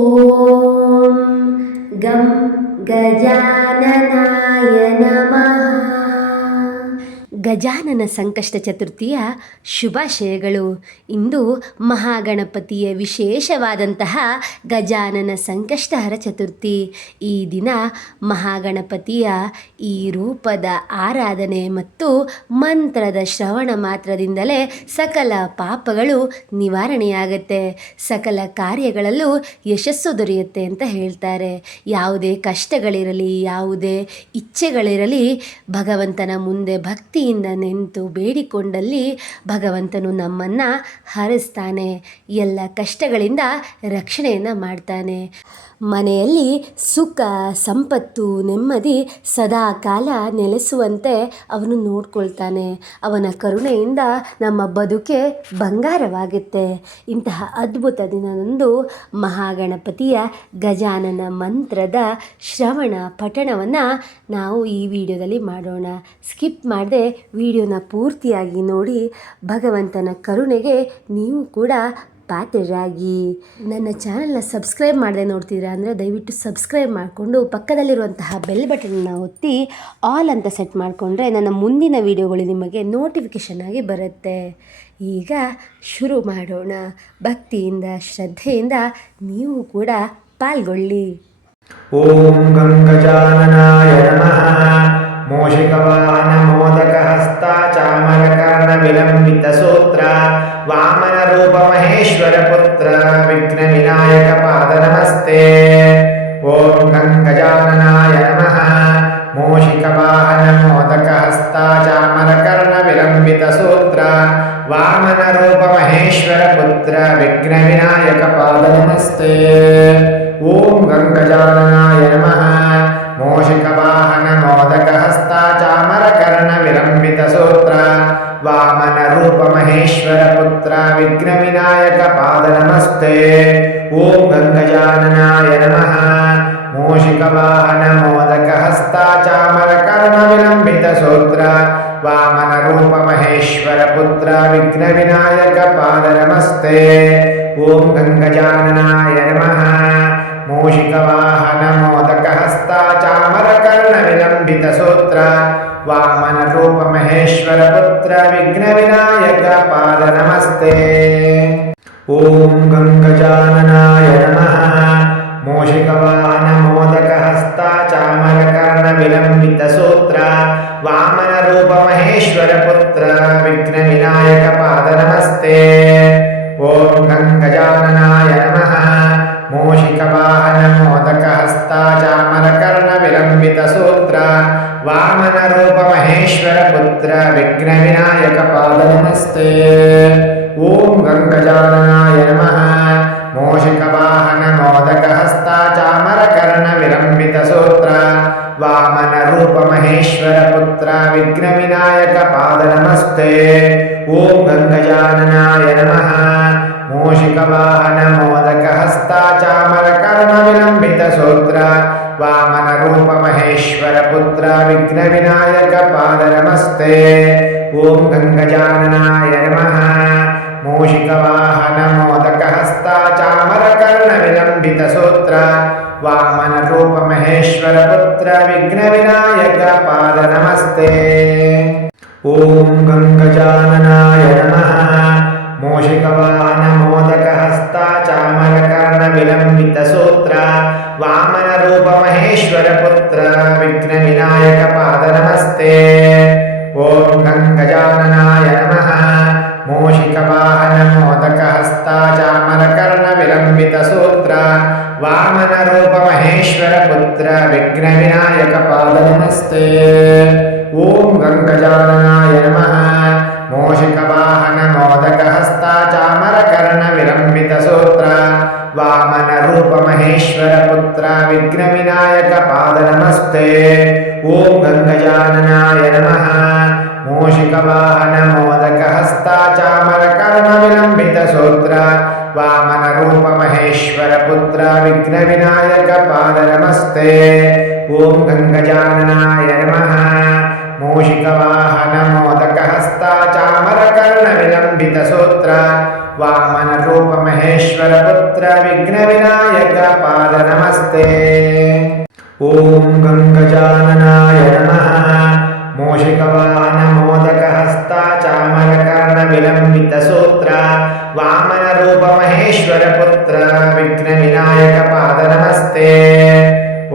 ಓಂ ಗಂ ಗಜಾನನಾಯ ನಮಃ. ಗಜಾನನ ಸಂಕಷ್ಟ ಚತುರ್ಥಿಯ ಶುಭಾಶಯಗಳು. ಇಂದು ಮಹಾಗಣಪತಿಯ ವಿಶೇಷವಾದಂತಹ ಗಜಾನನ ಸಂಕಷ್ಟಹರ ಚತುರ್ಥಿ. ಈ ದಿನ ಮಹಾಗಣಪತಿಯ ಈ ರೂಪದ ಆರಾಧನೆ ಮತ್ತು ಮಂತ್ರದ ಶ್ರವಣ ಮಾತ್ರದಿಂದಲೇ ಸಕಲ ಪಾಪಗಳು ನಿವಾರಣೆಯಾಗುತ್ತೆ, ಸಕಲ ಕಾರ್ಯಗಳಲ್ಲೂ ಯಶಸ್ಸು ದೊರೆಯುತ್ತೆ ಅಂತ ಹೇಳ್ತಾರೆ. ಯಾವುದೇ ಕಷ್ಟಗಳಿರಲಿ, ಯಾವುದೇ ಇಚ್ಛೆಗಳಿರಲಿ, ಭಗವಂತನ ಮುಂದೆ ಭಕ್ತಿಯಿಂದ ನಿಂತು ಬೇಡಿಕೊಂಡಲ್ಲಿ ಭಗವಂತನು ನಮ್ಮನ್ನು ಹರಿಸ್ತಾನೆ, ಎಲ್ಲ ಕಷ್ಟಗಳಿಂದ ರಕ್ಷಣೆಯನ್ನು ಮಾಡ್ತಾನೆ. ಮನೆಯಲ್ಲಿ ಸುಖ, ಸಂಪತ್ತು, ನೆಮ್ಮದಿ ಸದಾ ಕಾಲ ನೆಲೆಸುವಂತೆ ಅವನು ನೋಡ್ಕೊಳ್ತಾನೆ. ಅವನ ಕರುಣೆಯಿಂದ ನಮ್ಮ ಬದುಕೆ ಬಂಗಾರವಾಗುತ್ತೆ. ಇಂತಹ ಅದ್ಭುತ ದಿನದಂದು ಮಹಾಗಣಪತಿಯ ಗಜಾನನ ಮಂತ್ರದ ಶ್ರವಣ ಪಠಣವನ್ನು ನಾವು ಈ ವಿಡಿಯೋದಲ್ಲಿ ಮಾಡೋಣ. ಸ್ಕಿಪ್ ಮಾಡದೆ ವಿಡಿಯೋನ ಪೂರ್ತಿಯಾಗಿ ನೋಡಿ ಭಗವಂತನ ಕರುಣೆಗೆ ನೀವು ಕೂಡ ಪಾತ್ರರಾಗಿ. ನನ್ನ ಚಾನಲ್ನ ಸಬ್ಸ್ಕ್ರೈಬ್ ಮಾಡದೆ ನೋಡ್ತೀರಾ ಅಂದರೆ ದಯವಿಟ್ಟು ಸಬ್ಸ್ಕ್ರೈಬ್ ಮಾಡಿಕೊಂಡು ಪಕ್ಕದಲ್ಲಿರುವಂತಹ ಬೆಲ್ ಬಟನ್ನ ಒತ್ತಿ ಆಲ್ ಅಂತ ಸೆಟ್ ಮಾಡಿಕೊಂಡ್ರೆ ನನ್ನ ಮುಂದಿನ ವಿಡಿಯೋಗಳು ನಿಮಗೆ ನೋಟಿಫಿಕೇಷನ್ ಆಗಿ ಬರುತ್ತೆ. ಈಗ ಶುರು ಮಾಡೋಣ. ಭಕ್ತಿಯಿಂದ ಶ್ರದ್ಧೆಯಿಂದ ನೀವು ಕೂಡ ಪಾಲ್ಗೊಳ್ಳಿ. ಓಂ ಗಂ ಗಜಾನನಾಯ ನಮಃ. ಮೂಷಿಕವಾಹನ ಮೋದಕ ಹಸ್ತ ಚಾಮರಕರ್ಣ ವಿಲಂಬಿತ ಸೂತ್ರ ವಾಮನ ರೂಪ ಮಹೇಶ್ವರ ಪುತ್ರ ವಿಘ್ನ ವಿನಾಯಕ ಪಾದ ನಮಸ್ತೆ. ಓಂ ಗಂ ಗಜಾನನಾಯ ನಮಃ. ಮೂಷಿಕವಾಹನ ಮೋದಕ ಹಸ್ತ ಚಾಮರಕರ್ಣ ವಿಲಂಬಿತ ಸೂತ್ರ ವಾಮನ ರೂಪ ಮಹೇಶ್ವರ ಪುತ್ರ ವಿಘ್ನ ವಿನಾಯಕ ಪಾದ ನಮಸ್ತೆ. ಓಂ ಗಂ ಗಜಾನನಾಯ ನಮಃ. ಮೂಷಿಕವಾಹನ ಮೋದಕ ಹಸ್ತ ಚಾಮರಕರ್ಣ ವಿಲಂಬಿತ ಸೂತ್ರ ವಾಮನ ರೂಪ ಮಹೇಶ್ವರ ಪುತ್ರ ವಿಘ್ನ ವಿನಾಯಕ ಪಾದ ನಮಸ್ತೆ. ಓಂ ಗಂ ಗಜಾನನಾಯ ನಮಃ. ಮೂಷಿಕವಾಹನ ಮೋದಕ ಹಸ್ತ ಚಾಮರಕರ್ಣ ವಿಲಂಬಿತ ಸೂತ್ರ ವಾಮನ ರೂಪ ಮಹೇಶ್ವರ ಪುತ್ರ ವಿಘ್ನ ವಿನಾಯಕ ಪಾದ ನಮಸ್ತೆ. ಓಂ ಗಂ ಗಜಾನನಾಯ ನಮಃ. ಮೂಷಿಕವಾಹನ ಮೋದಕ ಹಸ್ತ ಚಾಮರಕರ್ಣ ವಿಲಂಬಿತ ಸೂತ್ರ ವಾಮನ ರೂಪ ಮಹೇಶ್ವರ ಪುತ್ರ ವಿಘ್ನ ವಿನಾಯಕ ಪಾದ ನಮಸ್ತೆ. ಓಂ ಗಂ ಗಜಾನನಾಯ ನಮಃ. ಮೂಷಿಕವಾಹನ ಮೋದಕ ಹಸ್ತ ಚಾಮರಕರ್ಣ ವಿಲಂಬಿತ ಸೂತ್ರ ವಾಮನ ರೂಪ ಮಹೇಶ್ವರ ಪುತ್ರ ವಿಘ್ನ ವಿನಾಯಕ ಪಾದ ನಮಸ್ತೆ. ಓಂ ಗಂ ಗಜಾನನಾಯ ನಮಃ. ಮೂಷಿಕವಾಹನ ಮೋದಕ ಹಸ್ತ ಚಾಮರಕರ್ಣ ವಿಲಂಬಿತ ಸೂತ್ರ ವಾಮನ ರೂಪ ಮಹೇಶ್ವರ ಪುತ್ರ ವಿಘ್ನ ವಿನಾಯಕ ಪಾದ ನಮಸ್ತೆ. ಓಂ ಗಂ ಗಜಾನನಾಯ ನಮಃ. ಮೂಷಿಕವಾಹನ ಮೋದಕ ಹಸ್ತ ಚಾಮರಕರ್ಣ ವಿಲಂಬಿತ ಸೂತ್ರ ವಾಮನ ರೂಪ ಮಹೇಶ್ವರ ಪುತ್ರ ವಿಘ್ನ ವಿನಾಯಕ ಪಾದ ನಮಸ್ತೆ. ಓಂ ಗಂ ಗಜಾನನಾಯ ನಮಃ. ಮೂಷಿಕವಾಹನ ಮೋದಕ ಹಸ್ತ ಚಾಮರಕರ್ಣ ವಿಲಂಬಿತ ಸೂತ್ರ ವಾಮನ ರೂಪ ಮಹೇಶ್ವರ ಪುತ್ರ ವಿಘ್ನ ವಿನಾಯಕ ಪಾದ ನಮಸ್ತೆ. ಓಂ ಗಂ ಗಜಾನನಾಯ ನಮಃ. ಮೂಷಿಕವಾಹನ ಮೋದಕ ಹಸ್ತ ಚಾಮರಕರ್ಣ ವಿಲಂಬಿತ ಸೂತ್ರ ವಾಮನ ರೂಪ ಮಹೇಶ್ವರ ಪುತ್ರ ವಿಘ್ನ ವಿನಾಯಕ ಪಾದ ನಮಸ್ತೆ. ಓಂ ಗಂ ಗಜಾನನಾಯ ನಮಃ. ಮೂಷಿಕವಾಹನ ಮೋದಕ ಹಸ್ತ ಚಾಮರಕರ್ಣ ವಿಲಂಬಿತ ಸೂತ್ರ ವಾಮನ ರೂಪ ಮಹೇಶ್ವರ ಪುತ್ರ ವಿಘ್ನ ವಿನಾಯಕ ಪಾದ ನಮಸ್ತೆ. ಓಂ ಗಂ ಗಜಾನನಾಯ ನಮಃ. ಮೂಷಿಕವಾಹನ ಮೋದಕ ಹಸ್ತ ಚಾಮರಕರ್ಣ ವಿಲಂಬಿತ ಸೂತ್ರ ವಾಮನ ರೂಪ ಮಹೇಶ್ವರ ಪುತ್ರ ವಿಘ್ನ ವಿನಾಯಕ ಪಾದ ನಮಸ್ತೆ. ಓಂ ಗಂ ಗಜಾನನಾಯ ನಮಃ. ಮೂಷಿಕವಾಹನ ಮೋದಕ ಹಸ್ತ ಚಾಮರಕರ್ಣ ವಿಲಂಬಿತ ಸೂತ್ರ ವಾಮನ ರೂಪ ಮಹೇಶ್ವರ ಪುತ್ರ ವಿಘ್ನ ವಿನಾಯಕ ಪಾದ ನಮಸ್ತೆ. ಓಂ ಗಂ ಗಜಾನನಾಯ ನಮಃ. ಮೂಷಿಕವಾಹನ ಮೋದಕ ಹಸ್ತ ಚಾಮರಕರ್ಣ ವಿಲಂಬಿತ ಸೂತ್ರ ವಾಮನ ರೂಪ ಮಹೇಶ್ವರ ಪುತ್ರ ವಿಘ್ನ ವಿನಾಯಕ ಪಾದ ನಮಸ್ತೆ. ಓಂ ಗಂ ಗಜಾನನಾಯ ನಮಃ. ಮೂಷಿಕವಾಹನ ಮೋದಕ ಹಸ್ತ ಚಾಮರಕರ್ಣ ವಿಲಂಬಿತ ಸೂತ್ರ वामनरूपमहेश्वरपुत्र विघ्नविनायकपादनमस्ते। ॐ गङ्गजाननाय नमः। मूषिकवाहनमोदकहस्ता चामरकर्णविलम्बितसूत्र वामनरूपमहेश्वरपुत्र विघ्नविनायकपादनमस्ते।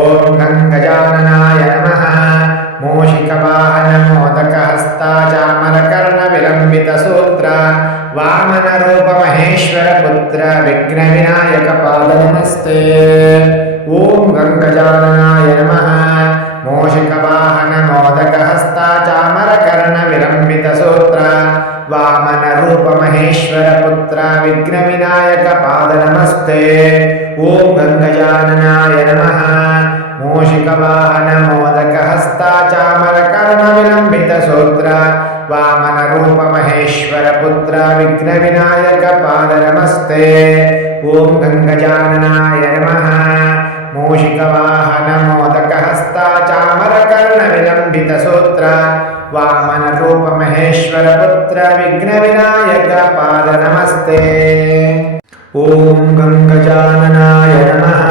ॐ गङ्गजाननाय नमः। मूषिकवाहनमोदकहस्ता चामरकर्णविलम्बितसूत्र वामनरूपमहेश्वरपुत्र विघ्नविनायकपादनमस्ते। ॐ गङ्गजाननाय नमः। मूषिकवाहनमोदकहस्ता चामरकर्णविलम्बितसूत्र वामनरूपमहेश्वरपुत्र विघ्नविनायकपादनमस्ते। ॐ गङ्गजाननाय नमः। मूषिकवाहनमोदकहस्ता चामरकर्णविलम्बितसूत्र वामनरूपमहेश्वरपुत्र विघ्नविनायकपादनमस्ते। ॐ गङ्गजाननाय नमः। मूषिकवाहनमोदकहस्ता चामरकर्णविलम्बितसूत्र वामनरूपमहेश्वरपुत्र विघ्नविनायकपादनमस्ते। ॐ गङ्गजाननाय नमः।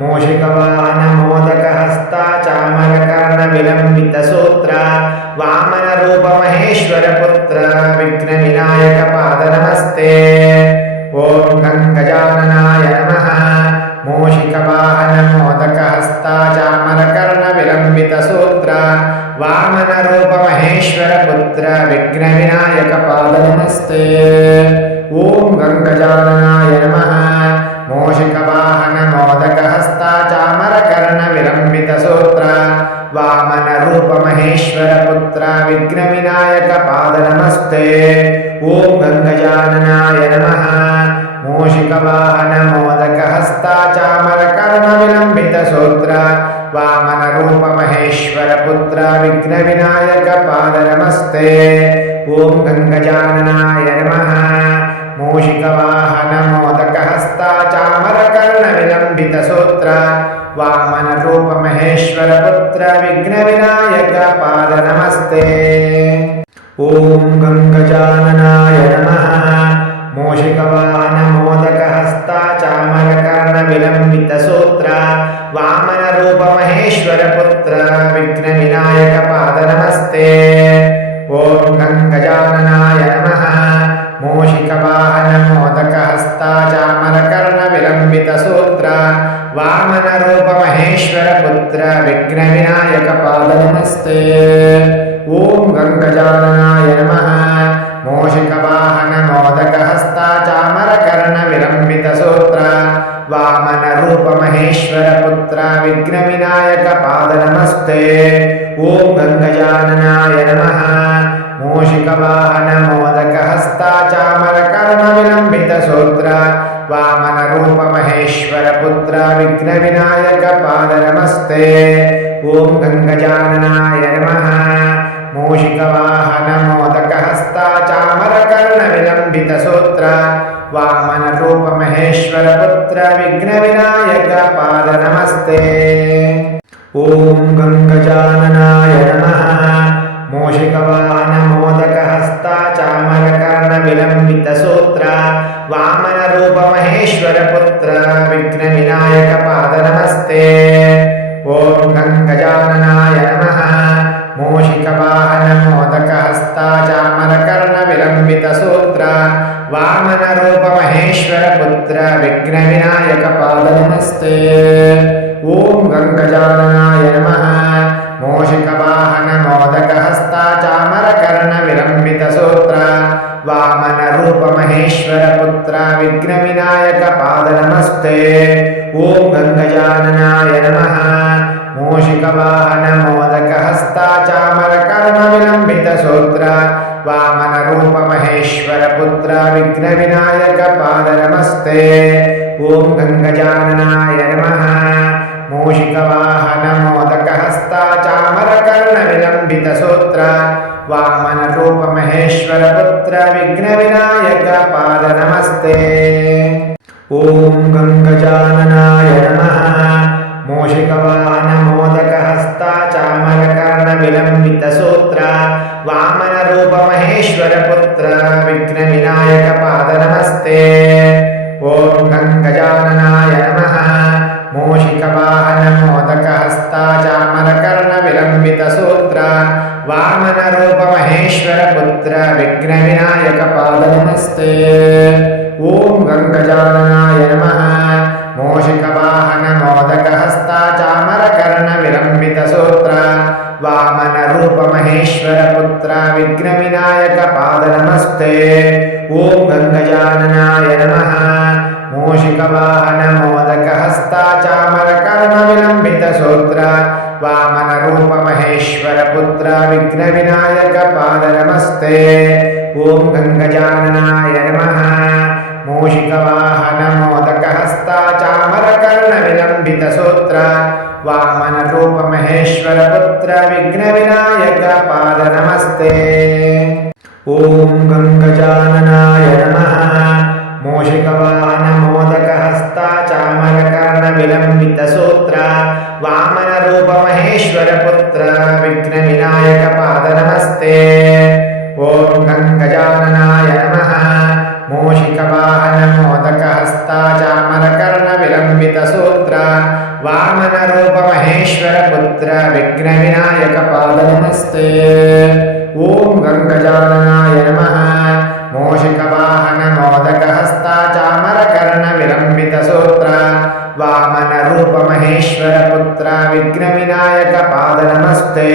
मूषिकवाहनमोदकहस्ता चामरकर्णविलम्बितसूत्र वामनरूपमहेश्वरपुत्र विघ्नविनायकपादनमस्ते। ॐ गङ्गजाननाय नमः। मूषिकवाहनमोदकहस्ता चामरकर्णविलम्बितसूत्र वामनरूपमहेश्वरपुत्र विघ्नविनायकपादनमस्ते। ॐ गङ्गजाननाय नमः। मूषिकवाहनमोदकहस्ता चामरकर्णविलम्बितसूत्र वामनरूपमहेश्वरपुत्र विघ्नविनायकपादनमस्ते। ॐ गङ्गजाननाय नमः। मूषिकवाहनमोदकहस्ता चामरकर्णविलम्बितसूत्र वामनरूपमहेश्वरपुत्र विघ्नविनायकपादनमस्ते। ॐ गङ्गजाननाय नमः। मूषिकवाहनमोदकहस्ता चामरकर्णविलम्बितसूत्र वामनरूपमहेश्वरपुत्र विघ्नविनायकपादनमस्ते। ॐ गङ्गजाननाय नमः। मूषिकवाहनमोदकहस्ता चामरकर्णविलम्बितसूत्र वामनरूपमहेश्वरपुत्र विघ्नविनायकपादनमस्ते। ॐ गङ्गजाननाय नमः। मूषिकवाहनमोदकहस्ता चामरकर्णविलम्बितसूत्र वामनरूपमहेश्वरपुत्र विघ्नविनायकपादनमस्ते। ॐ गङ्गजाननाय नमः। मूषिकवाहनमोदकहस्ता चामरकर्णविलम्बितसूत्र वामनरूपमहेश्वरपुत्र विघ्नविनायकपादनमस्ते। ॐ गङ्गजाननाय नमः। मूषिकवाहनमोदकहस्ता चामरकर्णविलम्बितसूत्र वामनरूपमहेश्वरपुत्र विघ्नविनायकपादनमस्ते। ॐ गङ्गजाननाय नमः। मूषिकवाहनमोदकहस्ता चामरकर्णविलम्बितसूत्र वामनरूपमहेश्वरपुत्र विघ्नविनायकपादनमस्ते। ॐ गङ्गजाननाय नमः। मूषिकवाहनमोदकहस्ता चामरकर्णविलम्बितसूत्र वामनरूपमहेश्वरपुत्र विघ्नविनायकपादनमस्ते। ॐ गङ्गजाननाय नमः। मूषिकवाहनमोदकहस्ता चामरकर्णविलम्बितसूत्र वामनरूपमहेश्वरपुत्र विघ्नविनायकपादनमस्ते। ॐ गङ्गजाननाय नमः। मूषिकवाहनमोदकहस्ता चामरकर्णविलम्बितसूत्र वामनरूपमहेश्वरपुत्र विघ्नविनायकपादनमस्ते। ॐ गङ्गजाननाय नमः। मूषिकवाहनमोदकहस्ता चामरकर्णविलम्बितसूत्र वामनरूपमहेश्वरपुत्र विघ्नविनायकपादनमस्ते। ॐ गङ्गजाननाय नमः। मूषिकवाहनमोदकहस्ता चामरकर्णविलम्बितसूत्र वामनरूपमहेश्वरपुत्र विघ्नविनायकपादनमस्ते। ॐ गङ्गजाननाय नमः। मूषिकवाहनमोदकहस्ता चामरकर्णविलम्बितसूत्र वामनरूपमहेश्वरपुत्र विघ्नविनायकपादनमस्ते। पादनमस्ते। ॐ गङ्गजाननाय नमः। मूषिकवाहनमोदकहस्ता चामरकर्णविलम्बितसूत्र वामनरूपमहेश्वरपुत्र विघ्नविनायकपादनमस्ते। ॐ गङ्गजाननाय नमः। मूषिकवाहनमोदकहस्ता चामरकर्णविलम्बितसूत्र वामनरूपमहेश्वरपुत्र विघ्नविनायकपादनमस्ते। ॐ गङ्गजाननाय नमः। मूषिकवाहनमोदकहस्ता चामरकर्णविलम्बितसूत्र वामनरूपमहेश्वरपुत्र विघ्नविनायकपादनमस्ते। ॐ गङ्गजाननाय नमः। मूषिकवाहनमोदकहस्ता चामरकर्णविलम्बितसूत्र वामनरूपमहेश्वरपुत्र विघ्नविनायकपादनमस्ते। ॐ गङ्गजाननाय नमः। मूषिकवाहनमोदकहस्ता चामरकर्णविलम्बितसूत्र वामनरूपमहेश्वरपुत्र विघ्नविनायकपादनमस्ते। ॐ गङ्गजाननाय नमः। मूषिकवाहनमोदकहस्ता चामरकर्णविलम्बितसूत्र वामनरूपमहेश्वरपुत्र विघ्नविनायकपादनमस्ते।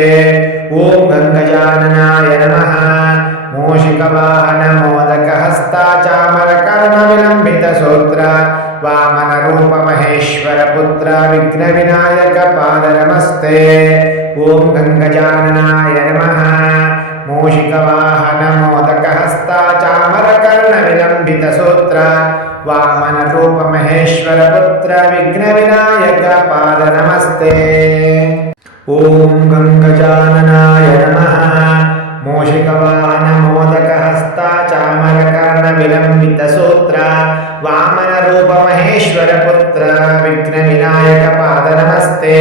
ॐ गङ्गजाननाय नमः। मूषिकवाहनमोदकहस्ता चामरकर्णविलम्बितसूत्र वामनरूपमहेश्वरपुत्र विघ्नविनायकपादनमस्ते। ॐ गङ्गजाननाय नमः। मूषिकवाहनमोदकहस्ता चामरकर्णविलम्बितसूत्र वामनरूपमहेश्वरपुत्र विघ्नविनायकपादनमस्ते। ॐ गङ्गजाननाय नमः। मूषिकवाहनमोदकहस्ता चामरकर्णविलम्बितसूत्र वामनरूपमहेश्वरपुत्र विघ्नविनायकपादनमस्ते।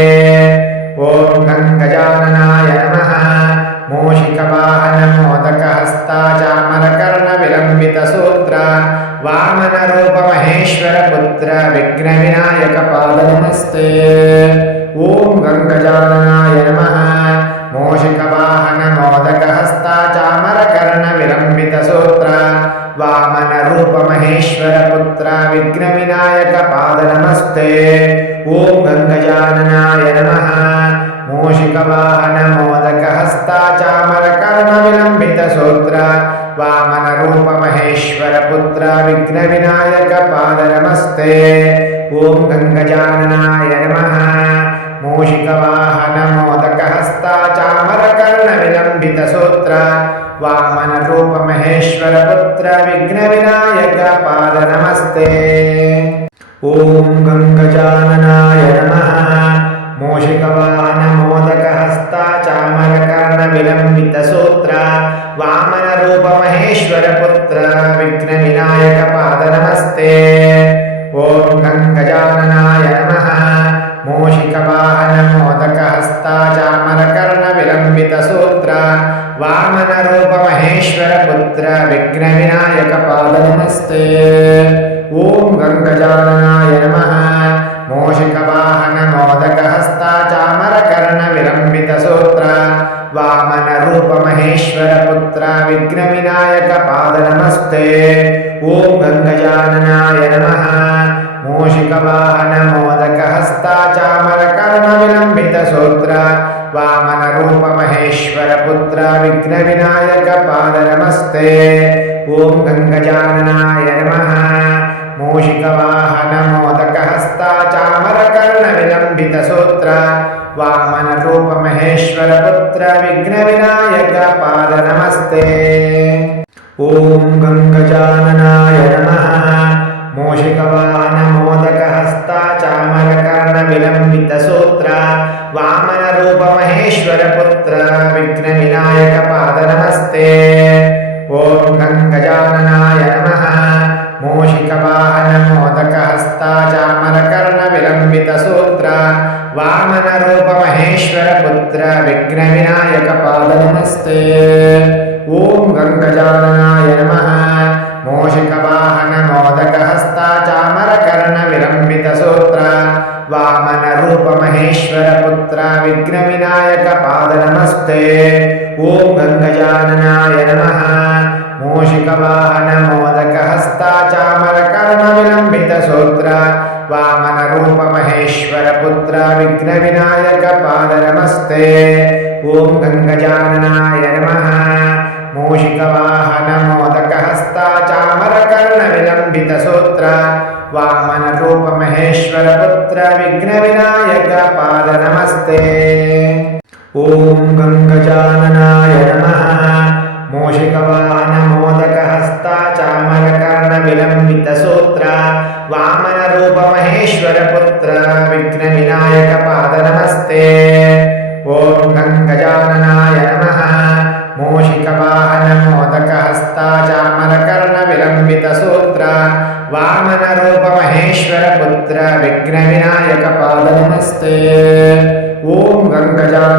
ॐ गङ्गजाननाय नमः। मूषिकवाहनमोदकहस्ता चामरकर्णविलम्बितसूत्र वामनरूपमहेश्वरपुत्र विघ्नविनायकपादनमस्ते। ॐ गङ्गजाननाय नमः। मूषिकवाहनमोदकहस्ता चामरकर्णविलम्बितसूत्र वामनरूपमहेश्वरपुत्र विघ्नविनायकपादनमस्ते। ॐ गङ्गजाननाय नमः। मूषिकवाहनमोदकहस्ता चामरकर्णविलम्बितसूत्र वामनरूपमहेश्वरपुत्र विघ्नविनायकपादनमस्ते। ॐ गङ्गजाननाय नमः। मूषिकवाहनमोदकहस्ता चामरकर्णविलम्बितसूत्र वामनरूपमहेश्वरपुत्र विघ्नविनायकपादनमस्ते। ॐ गङ्गजाननाय नमः। मूषिकवाहनमोदकहस्ता चामरकर्णविलम्बितसूत्र वामनरूपमहेश्वरपुत्र विघ्नविनायकपादनमस्ते। ॐ गङ्गजाननाय नमः। मूषिकवाहनमोदकहस्ता चामरकर्णविलम्बितसूत्र वामनरूपमहेश्वरपुत्र विघ्नविनायकपादनमस्ते। ॐ गङ्गजाननाय नमः। मूषिकवाहनमोदकहस्ता चामरकर्णविलम्बितसूत्र वामनरूपमहेश्वरपुत्र विघ्नविनायकपादनमस्ते। ॐ गङ्गजाननाय नमः। मूषिकवाहनमोदकहस्ता चामरकर्णविलम्बितसूत्र वामनरूपमहेश्वरपुत्र विघ्नविनायकपादनमस्ते। ॐ गङ्गजाननाय नमः। मूषिकवाहनमोदकहस्ता चामरकर्णविलम्बितसूत्र वामनरूपमहेश्वरपुत्र विघ्नविनायकपादनमस्ते। ॐ गङ्गजाननाय नमः। मूषिकवाहनमोदकहस्ता चामरकर्णविलम्बितसूत्र वामनरूपमहेश्वरपुत्र विघ्नविनायकपादनमस्ते। ॐ गङ्गजाननाय नमः। मूषिकवाहनमोदकहस्ता चामरकर्णविलम्बितसूत्र वामनरूपमहेश्वरपुत्र विघ्नविनायकपादनमस्ते। ॐ गङ्गजाननाय नमः। मूषिकवाहनमोदकहस्ता चामरकर्णविलम्बितसूत्र वामनरूपमहेश्वरपुत्र विघ्नविनायकपादनमस्ते। ॐ गङ्गजाननाय नमः। मूषिकवाहन मोदकहस्ता चामरकर्णविलम्बितसूत्र वामनरूप महेश्वरपुत्र विघ्नविनायकपाद नमस्ते। ॐ गङ्गजाननाय नमः। मूषिकवाहन मोदकहस्ता चामरकर्णविलम्बितसूत्र वामनरूप महेश्वरपुत्र विघ्नविनायकपाद नमस्ते। ॐ गङ्गजाननाय नमः। मूषिकवाहन मोदकहस्ता चामरकर्णविलम्बितसूत्र वामनरूप महेश्वरपुत्र विघ्नविनायकपाद नमस्ते। ॐ गङ्गजाननाय नमः। मूषिकवाहन मोदकहस्ता चामरकर्णविलम्बितसूत्र वामनरूप महेश्वरपुत्र विघ्नविनायकपाद नमस्ते। ॐ गङ्गजाननाय